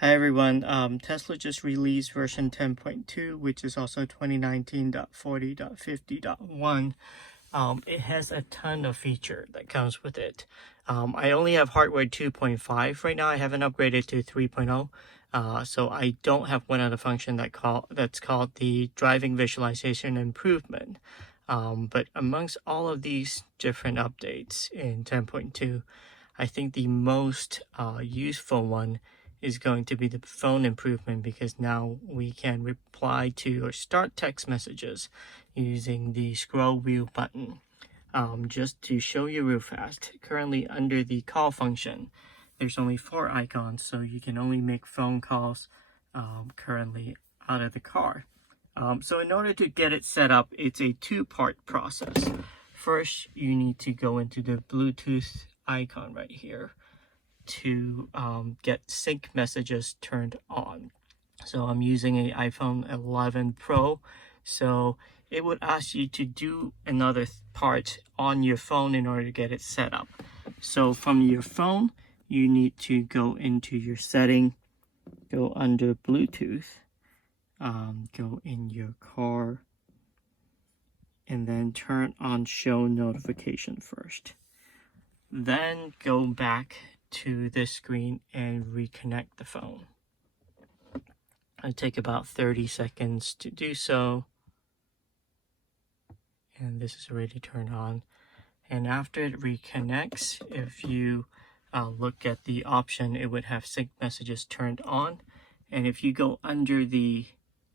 Hi everyone, Tesla just released version 10.2, which is also 2019.40.50.1. It has a ton of feature that comes with it. I only have hardware 2.5 right now. I haven't upgraded to 3.0. So I don't have one other function that's called the driving visualization improvement. But amongst all of these different updates in 10.2, I think the most useful one is going to be the phone improvement, because now we can reply to or start text messages using the scroll wheel button. Just to show you real fast, currently under the call function, there's only 4 icons, so you can only make phone calls currently out of the car. So in order to get it set up, it's a two-part process. First, you need to go into the Bluetooth icon right here to get sync messages turned on. So I'm using an iPhone 11 Pro, so it would ask you to do another part on your phone in order to get it set up. So from your phone, you need to go into your setting, go under Bluetooth, go in your car, and then turn on show notification first. Then go back to this screen and reconnect the phone. It'll take about 30 seconds to do so. And this is already turned on. And after it reconnects, if you look at the option, it would have sync messages turned on. And if you go under the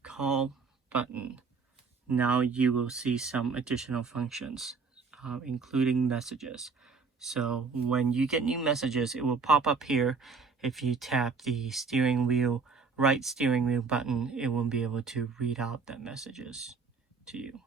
call button, now you will see some additional functions, including messages. So when you get new messages, it will pop up here. If you tap the right steering wheel button, it will be able to read out that messages to you.